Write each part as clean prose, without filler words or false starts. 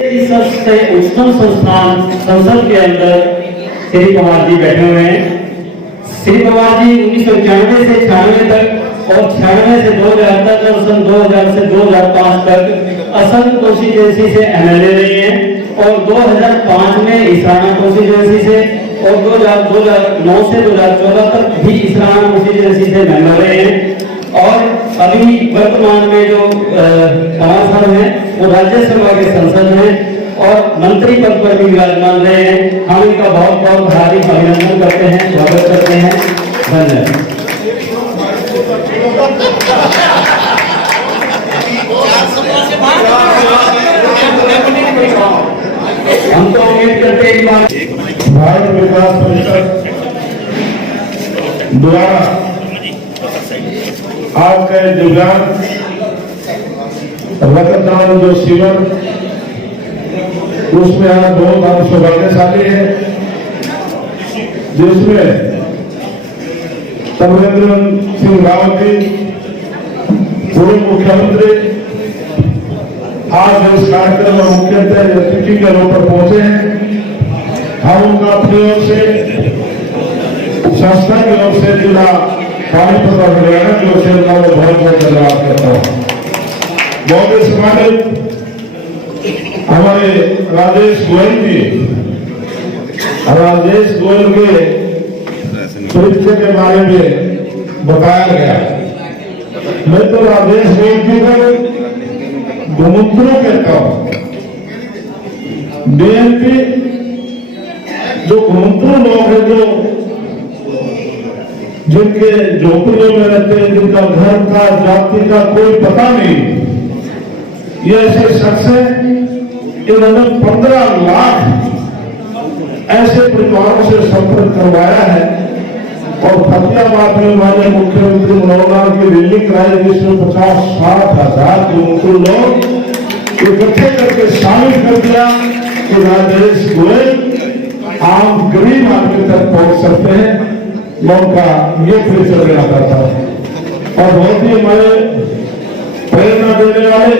इस सबसे उच्चतम संस्थान संसद के अंदर श्री पवार जी बैठे हुए हैं। श्री पवार जी 1991 से 96 तक और 96 से 2000 तक और सन 2000 से 2005 तक असम कॉन्स्टिट्यूएंसी से एमएलए रहे हैं और 2005 में इसराना कॉन्स्टिट्यूएंसी से और 2009 से 2014 तक भी इसराना कॉन्स्टिट्यूएंसी से मेंबर रहे हैं। और अभी वर्तमान में जो पवार साहब हैं वो राज्यसभा के सांसद हैं और मंत्री पद पर भी विराजमान रहे हैं। हम इनका बहुत बहुत हार्दिक अभिनंदन करते हैं, स्वागत करते हैं। धन्यवाद। हम तो उम्मीद करते हैं कि भारत विकास परिषद द्वारा आपका दिव्यांग रक्तदान जो शिविर उसमें आज बहुत सौभाग्यशाली है, जिसमें तपेंद्र सिंह रावत जी पूर्व मुख्यमंत्री आज इस कार्यक्रम में मुख्य अतिथि के रूप में पहुंचे हैं। हम उनका अपनी ओर से, संस्था की ओर से, जिला पानीपत और हरियाणा की ओर से उनका बहुत बहुत धन्यवाद करता हूँ। बहुत ही सम्मानित हमारे राजेश गोयल जी, राजेश गोयल के परिचय के बारे में बताया गया। मैं तो राजेश गोयल जी को घुमंतरू कहता हूँ। बीएनपी जो घुमंतरू लोग हैं, जो जिनके झोपड़ियों में रहते हैं, जिनका घर का जाति का कोई पता नहीं, ये ऐसे शख्स है। इन्होंने 15 लाख ऐसे परिवारों से संपर्क करवाया है और फतेहाबाद में हमारे मुख्यमंत्री मनोहर लाल की रैली कराई, जिसमें 50-60 हजार लोग इकट्ठे करके शामिल कर दिया कि राजेश गोयल आम गरीब आदमी तक पहुंच सकते हैं। मैं उनका ये परिचय देना चाहता हूं। और बहुत ही हमारे प्रेरणा देने वाले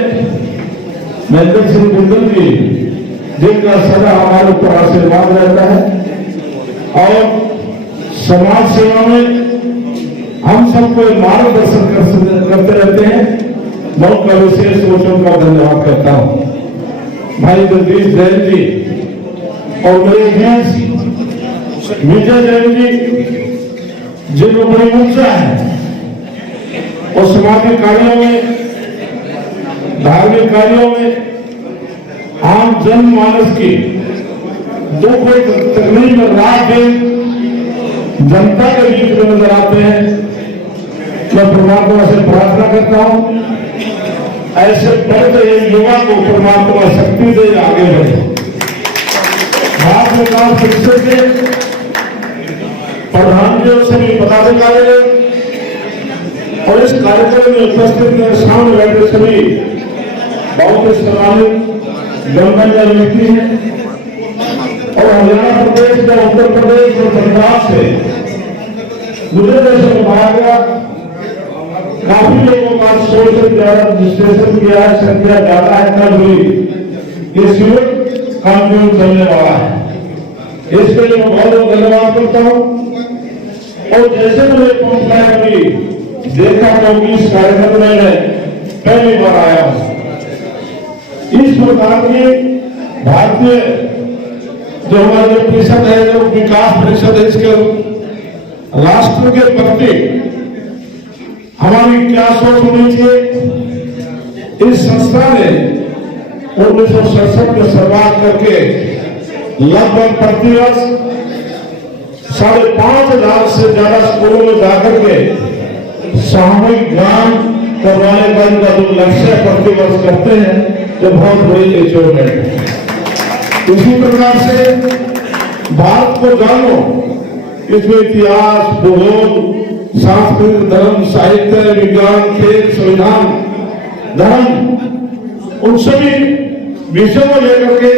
महेंद्र सिंह बिंदल जी, जिनका सदा हमारे ऊपर आशीर्वाद रहता है और समाज सेवा में हम सबको मार्गदर्शन करते रहते हैं। मैं उनका विशेष रूप से उनका धन्यवाद करता हूं। भाई जगदीश जैन जी और मेरे विजय जैन जी, जिनमें बड़ी ऊर्जा है और सामाजिक कार्यों में, धार्मिक कार्यों में, आम जनमानस की दुख तकलीफ में रात दिन जनता के बीच में नजर आते हैं। मैं परमात्मा से प्रार्थना करता हूं, ऐसे बढ़ते हुए युवा को परमात्मा शक्ति दे आगे बढ़े। भारत विकास परिषद के प्रधान जी और सभी पदाधिकारी और इस कार्यक्रम में उपस्थित सामने बैठे सभी बहुत ही सम्मानित गणमान्य व्यक्ति हैं और हरियाणा प्रदेश में, उत्तर प्रदेश और पंजाब से मुझे जैसे बताया गया, काफी लोगों का 100 से ज्यादा रजिस्ट्रेशन किया है, संख्या ज्यादा है। कल भी ये शिविर कानपुर चलने वाला है, इसके लिए मैं बहुत बहुत धन्यवाद करता हूँ। और जैसे मैंने पहुंचना कभी देखा क्योंकि इस कार्यक्रम में पहली बार आया हूं। इस प्रकार की भारतीय जो हमारे परिषद है, जो विकास परिषद है, इसके राष्ट्र के प्रति हमारी क्या सोच होनी चाहिए। इस संस्था ने 1967 में शुरुआत करके लगभग प्रतिवर्ष 5,500 से ज्यादा स्कूलों में जाकर के सामूहिक ज्ञान करवाने का इनका जो लक्ष्य प्रतिवर्ष करते हैं, जो बहुत बड़ी अचीवमेंट है। इसी प्रकार से भारत को जानो, इसमें इतिहास, भूगोल, सांस्कृतिक, धर्म, साहित्य, विज्ञान, खेल, संविधान, धर्म, उन सभी विषयों को लेकर के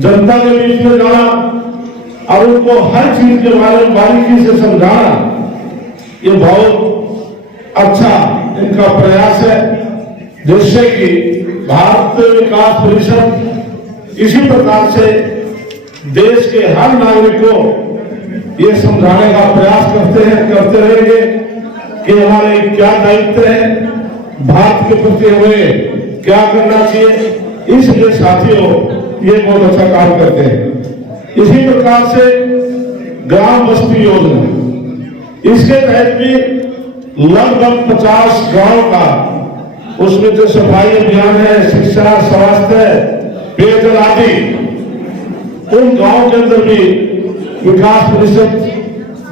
जनता के बीच में जाना और उनको हर चीज के बारे में बारीकी से समझाना, ये बहुत अच्छा इनका प्रयास है, जिससे कि भारत विकास परिषद इसी प्रकार से देश के हर नागरिक को ये समझाने का प्रयास करते रहेंगे कि हमारे क्या दायित्व है, भारत के प्रति हमें क्या करना चाहिए। इसलिए साथियों ये बहुत अच्छा काम करते हैं। इसी प्रकार से ग्राम बस्ती योजना, इसके तहत भी लगभग 50 गांव का, उसमें जो सफाई अभियान है, शिक्षा, स्वास्थ्य, पेयजल आदि, उन गांव के अंदर भी विकास परिषद,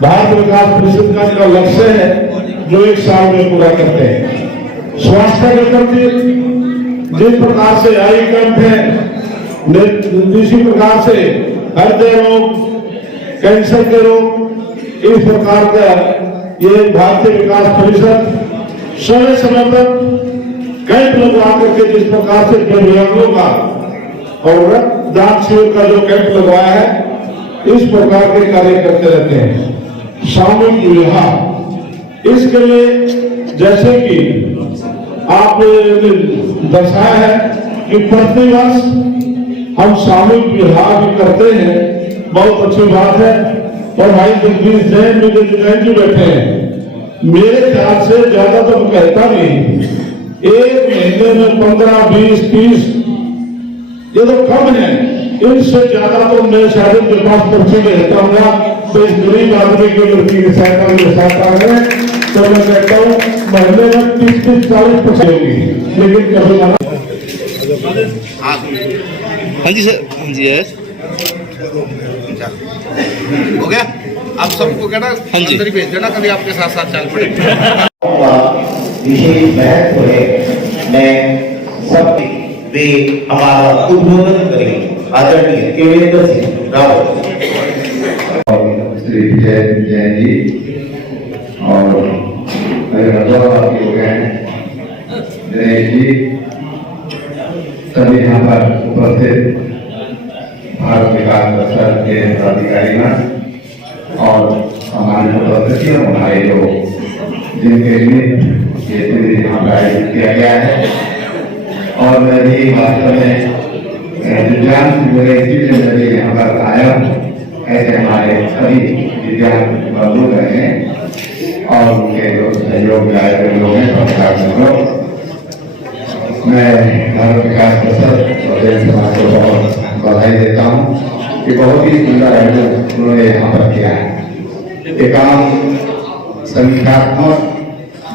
भारत विकास परिषद का जो लक्ष्य है जो 1 साल में पूरा करते हैं। स्वास्थ्य के प्रति जिस प्रकार से आई कैंप है, इसी प्रकार से हृदय रोग, कैंसर के रोग, इस प्रकार का ये भारतीय विकास परिषद समय समय पर कैंप लगवा करके जिस प्रकार से दिव्यांगों का और रक्तदान शिविर का जो कैंप लगवाया है, इस प्रकार के कार्य करते रहते हैं। सामूहिक विवाह, इसके लिए जैसे कि आप दर्शाया है कि प्रतिवर्ष हम सामूहिक विवाह भी करते हैं, बहुत अच्छी बात है। और भाई जगदीश जैन जी बैठे हैं, मेरे ख्याल से ज्यादा तो मैं कहता नहीं, 1 महीने में 15, 20, 30 ये तो कम है, इनसे ज्यादा तो मैं शायद के पास पर्ची रहता हूँ। तो इस गरीब आदमी की लड़की की सहायता में सहायता करें, तो मैं कहता हूँ महीने में 30-40 पर्ची होगी, लेकिन कभी हाँ जी सर, हाँ जी यस हो गया। आप सबको कहना हाँ जी। अंदर ही भेज देना, कभी आपके साथ साथ चल पड़े। विशेष महत्व है। मैं सब वे हमारा उद्बोधन करेंगे। आदरणीय देवेंद्र सिंह रावत श्री जैन जी और मेरे हो गए दिनेश जी, सभी यहाँ पर उपस्थित भारत विकास परिषद के पदाधिकारीगण और हमारे उपस्थिति हमारे लोग जिनके लिए ये शिविर यहाँ पर आयोजित किया गया है। और मैं भी वास्तव में दिव्यांग से यहाँ पर आया हूँ, ऐसे हमारे सभी दिव्यांग मौजूद रहे और उनके जो सहयोग लोग हैं, मैं भारत विकास परिषद और जैन समाज को बहुत बधाई देता हूँ कि बहुत ही सुंदर आयोजन उन्होंने यहाँ पर किया है। ये काम संख्यात्मक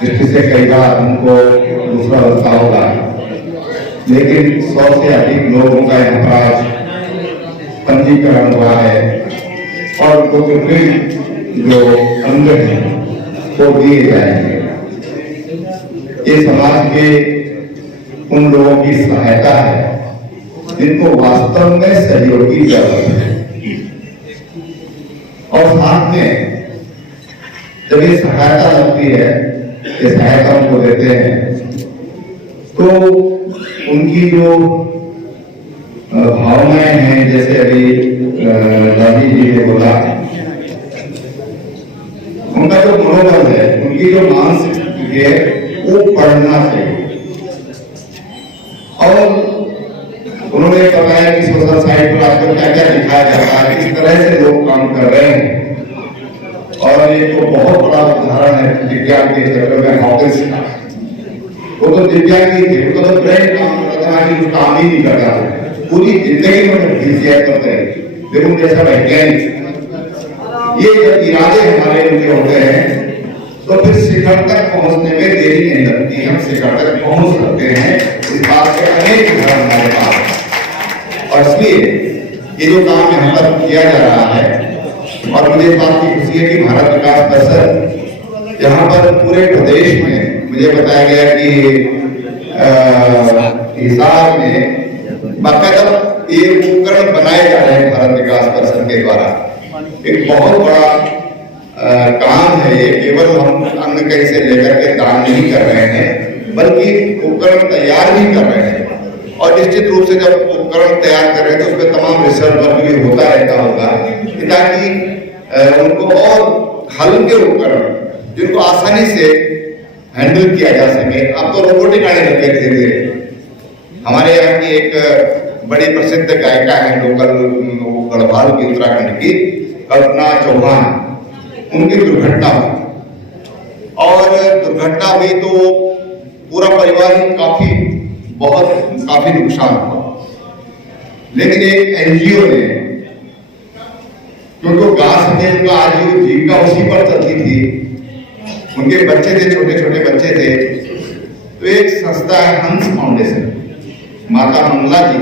दृष्टि से कई बार हमको दूसरा लगता होगा, लेकिन 100 से अधिक लोगों का यहाँ पर पंजीकरण हुआ है और उनको विभिन्न जो अंग हैं वो दिए जाएंगे। ये समाज के उन लोगों की सहायता है जिनको वास्तव में सहयोग की जरूरत है। और साथ में जब ये सहायता लगती है, ये सहायता उनको देते हैं, तो उनकी जो भावनाएं हैं, जैसे अभी दादी जी ने बोला, उनका जो मनोबल है, उनकी जो मानसिक स्थिति है, वो पढ़ना चाहिए। और उन्होंने बताया कि सोशल साइट पर आजकल क्या क्या दिखाया जाता है, किस तरह से लोग काम कर रहे हैं। और ये तो बहुत बड़ा उदाहरण है दिव्यांग के क्षेत्र में हॉकिंस का। वो तो दिव्यांग ही थे, वो तो ब्रेन काम करता है, काम ही नहीं करता, पूरी जिंदगी में फिजिया करते हैं, लेकिन जैसा वैज्ञानिक ये जब इरादे हमारे उनके होते हैं तो फिर शिखर तक पहुंचने में देरी नहीं लगती, हम शिखर तक पहुंच सकते हैं। इस बात के अनेक उदाहरण हमारे पास। और इसलिए ये जो काम यहाँ पर किया जा रहा है, और मुझे इस बात की खुशी है कि भारत विकास परिषद यहाँ पर पूरे प्रदेश में, मुझे बताया गया कि हिसार में बाकायदा ये उपकरण बनाए जा रहे हैं भारत विकास परिषद के द्वारा। एक बहुत बड़ा काम है ये। केवल हम अन्न कहीं से लेकर के दान नहीं कर रहे हैं, बल्कि उपकरण तैयार भी कर रहे हैं। और निश्चित रूप से जब उपकरण तैयार कर रहे हैं तो उसमें तमाम रिसर्च वर्क भी होता रहता होगा, ताकि उनको और हल्के उपकरण जिनको आसानी से हैंडल किया जा सके। अब तो रोबोटिक आने लगे धीरे धीरे। हमारे यहाँ की एक बड़ी प्रसिद्ध गायिका है लोकल गढ़वाल की उत्तराखंड की कल्पना चौहान, उनकी दुर्घटना हुई और दुर्घटना हुई तो पूरा परिवार ही काफी नुकसान हुआ। लेकिन एक एनजीओ ने, क्योंकि गांव से उनका आजीविका उसी पर चलती थी, उनके बच्चे थे, छोटे छोटे बच्चे थे, तो एक संस्था है हंस फाउंडेशन, माता मंगला जी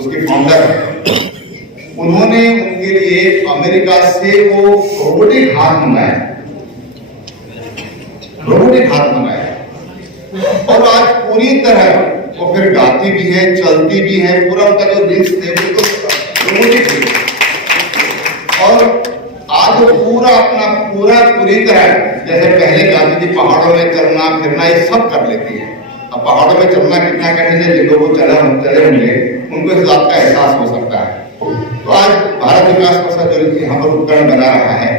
उसके फाउंडर है, उन्होंने उनके लिए अमेरिका से वो रोबोटिक हाथ मंगाया और आज पूरी तरह वो फिर गाती भी है, चलती भी है, पूरा उनका जो लिंक्स थे वो रोबोटिक है और आज वो पूरी तरह जैसे पहले गाती थी, पहाड़ों में चलना फिरना ये सब कर लेती है। अब पहाड़ों में चलना कितना कठिन है, जिन लोगों को चले होंगे उनको इस बात का एहसास हो सकता है। तो आज भारत विकास परिषद जो यहाँ पर उपकरण बना रहा है,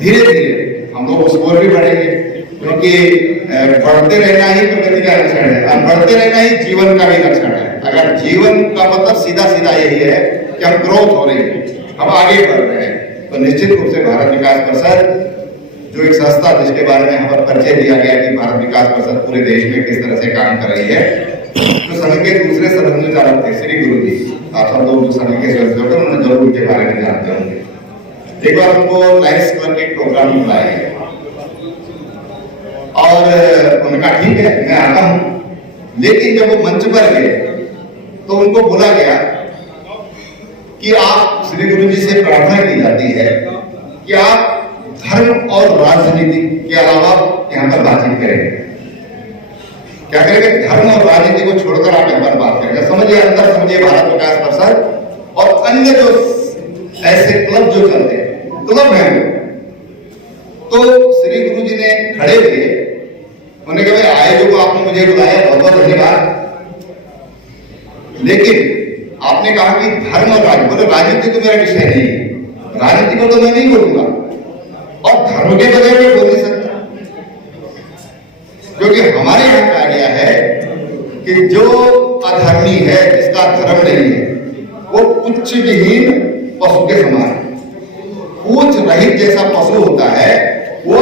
धीरे धीरे हम लोग उस ओर भी बढ़ेंगे, क्योंकि बढ़ते रहना ही प्रगति का लक्षण है और बढ़ते रहना ही जीवन का भी लक्षण है। अगर जीवन का मतलब सीधा यही है कि हम ग्रोथ हो रहे हैं, हम आगे बढ़ रहे हैं, तो निश्चित रूप से भारत विकास परिषद जो एक संस्था जिसके बारे में यहाँ पर परिचय दिया गया कि भारत विकास परिषद पूरे देश में किस तरह से काम कर रही है, जो संघ के दूसरे सदस्य चालक थे श्री गुरु जी, आप सब लोग जो संघ के सदस्य थे उन्होंने जरूर उनके बारे में जानते होंगे। एक बार उनको लायंस क्लब के प्रोग्राम बुलाया गया और उन्होंने कहा ठीक है मैं आता हूँ, लेकिन जब वो मंच पर गए तो उनको बोला गया कि आप श्री गुरु जी से प्रार्थना की जाती है कि आप धर्म और राजनीति के अलावा यहाँ पर बातचीत करेंगे। क्या करेंगे? धर्म और राजनीति को छोड़कर आप यहाँ पर बात करेंगे। समझिए अंदर, समझिए भारत विकास परिषद और अन्य जो ऐसे क्लब जो चलते हैं, क्लब है तो श्री गुरु जी ने खड़े हुए, उन्होंने कहा भाई आए जो आपने मुझे बुलाया बहुत बहुत धन्यवाद, लेकिन आपने कहा कि धर्म और राजनीति तो मेरा विषय नहीं है, राजनीति को तो मैं नहीं बोलूंगा और धर्म के बगैर में बोल नहीं सकता, क्योंकि हमारे यहां कहा गया है कि जो अधर्मी है, जिसका धर्म नहीं है, वो कुछ विहीन पशु के समान है। पूछ रहित जैसा पशु होता है, वो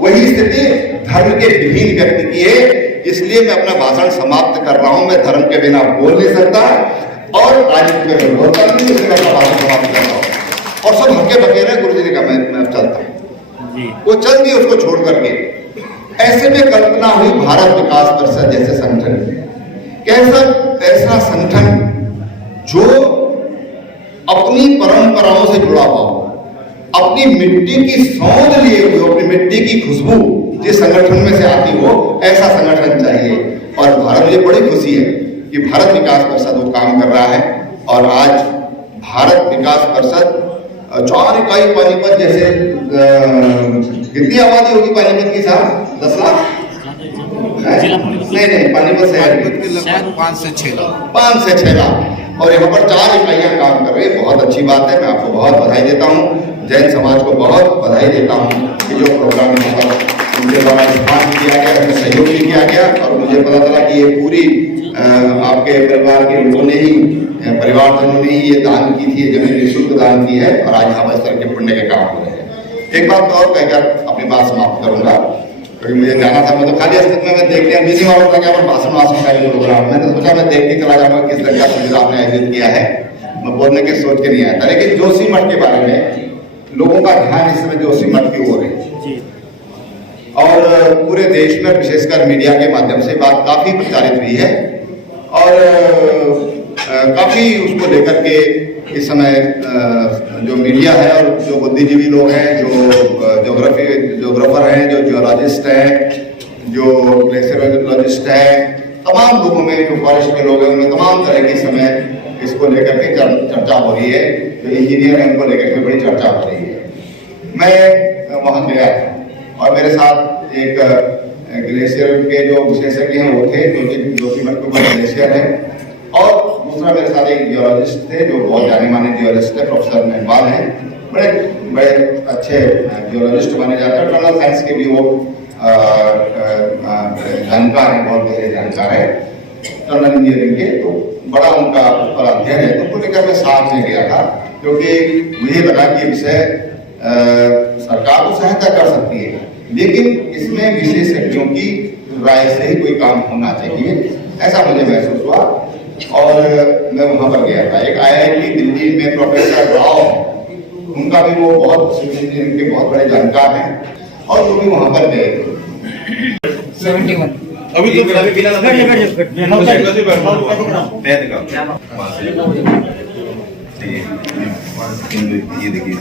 वही स्थिति धर्म के विहीन व्यक्ति की है। इसलिए मैं अपना भाषण समाप्त कर रहा हूं। मैं धर्म के बिना बोल नहीं सकता और राजनीति के बिना बोलता नहीं, इसलिए मैं अपना भाषण समाप्त कर रहा हूं। और सब हल्के बकेरे गुरु जी ने कहा मैं चलता हूं, वो चल दिए उसको छोड़ करके। ऐसे में कल्पना हुई भारत विकास परिषद जैसे संगठन, ऐसा संगठन जो अपनी परंपराओं से जुड़ा हुआ हो, अपनी मिट्टी की सौंध लिए हुए, अपनी मिट्टी की खुशबू जिस संगठन में से आती हो, ऐसा संगठन चाहिए। और भारत, मुझे बड़ी खुशी है कि भारत विकास परिषद वो काम कर रहा है और आज भारत विकास परिषद 4 इकाई पानीपत जैसे, कितनी आबादी होगी पानीपत की साहब? 10 लाख? नहीं, पानीपत शहर 5 से 6 लाख, 5 से 6 लाख, और यहाँ पर 4 इकाइयां काम कर रही है। बहुत अच्छी बात है, मैं आपको बहुत बधाई देता हूँ, जैन समाज को बहुत बधाई देता हूँ कि जो प्रोग्राम यहाँ पर उनके द्वारा स्थान किया गया, उसमें सहयोग भी किया गया और मुझे पता चला कि ये पूरी आपके परिवार के लोगों ने ही, परिवारजनों ने ही ये दान की थी, जमीन निःशुल्क दान की है और आज यहाँ इस तरह के पुण्य के काम हो रहे हैं। एक बात और कहकर अपनी बात समाप्त करूंगा, क्योंकि मुझे जाना था। मैं तो खाली स्थिति में मैं देखने बिजी वाला था कि भाषण का ये प्रोग्राम, मैंने सोचा मैं देख के चला जाऊंगा किस तरह का सुविधा आपने आयोजित किया है, मैं बोलने के सोच के नहीं आया था। लेकिन जोशीमठ के बारे में लोगों का ध्यान इस समय जोशीमठ की ओर है और पूरे देश में विशेषकर मीडिया के माध्यम से बात काफी प्रचारित हुई है और काफी उसको लेकर के इस समय जो मीडिया है और जो बुद्धिजीवी लोग हैं, जो ज्योग्राफर हैं, जो जियोलॉजिस्ट हैं, जो ग्लेशियोलॉजिस्ट हैं, तमाम लोगों में, जो फॉरेस्ट के लोग हैं, उनमें तमाम तरह की समय इसको लेकर के चर्चा हो रही है। जो इंजीनियर हैं उनको लेकर के बड़ी चर्चा हो रही है। मैं वहां गया और मेरे साथ एक ग्लेशियर के जो विशेषज्ञ हैं वो थे, जो कि जोशीमठ के ऊपर ग्लेशियर है, और दूसरा मेरे साथ एक जियोलॉजिस्ट थे जो बहुत जाने माने जियोलॉजिस्ट है, प्रोफेसर मेहरबान हैं, बड़े अच्छे जियोलॉजिस्ट माने जाते हैं। टनल साइंस के भी वो जानकार है, बहुत गहरे जानकार है। कर्नल इंजीनियरिंग के, तो बड़ा उनका अध्ययन है, तो उनको लेकर मैं साथ में गया था, क्योंकि मुझे लगा कि ये विषय सरकार को सहायता कर सकती है, लेकिन इसमें विशेषज्ञों की राय से ही कोई काम होना चाहिए, ऐसा मुझे महसूस हुआ। और मैं वहां पर गया था। एक IIT दिल्ली में प्रोफेसर राव, उनका भी वो बहुत सिविल के बहुत बड़े जानकार हैं, और वो भी वहां पर गए थे। अभी तो ये देखिए,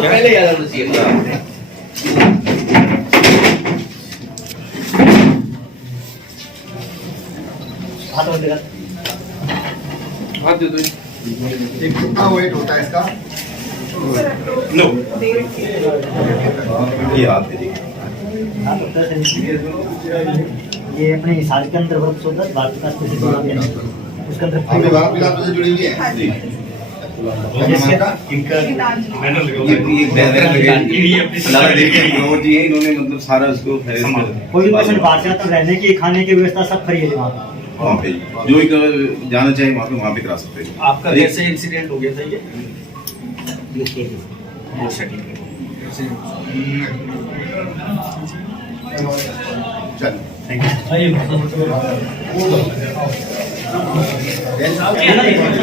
पहले याद आना चाहिए। हाथ दे दो। कितना वेट होता है इसका? लो ये हाथ दीजिए। ये अपने हिसाब के अंदर वर्क होता है, भारत का स्पेशल प्रोग्राम है उसके अंदर आपके भारत विकास से जुड़ी हुई है जी। इन्होंने मतलब सारा उसको कोई भी पेशेंट बाहर से आता है, रहने की खाने की व्यवस्था सब फ्री है वहाँ पे। जो भी जाना चाहिए वहाँ पे करा सकते हैं। आपका कैसे इंसिडेंट हो गया था ये?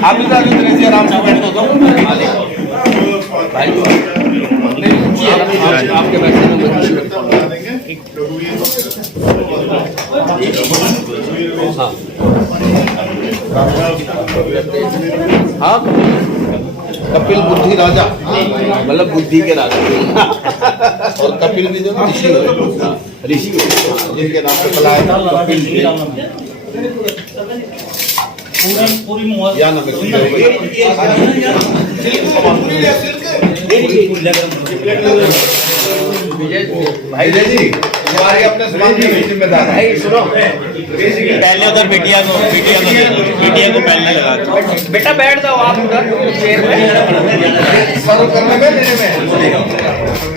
आप इधर आराम से बैठ दो भाई। आपके बैठने में हाँ, कपिल बुद्धि राजा, मतलब बुद्धि के राजा। और कपिल भी जो ऋषि ऋषि जिनके नाम पे कला है कपिल या नाम भाई जी हमारे अपने समाज की जिम्मेदार है। सुनो पहले उधर बिटिया को पहले लगा दो। बेटा बैठ जाओ आप उधर चेयर पे। सर्व करने में लेने में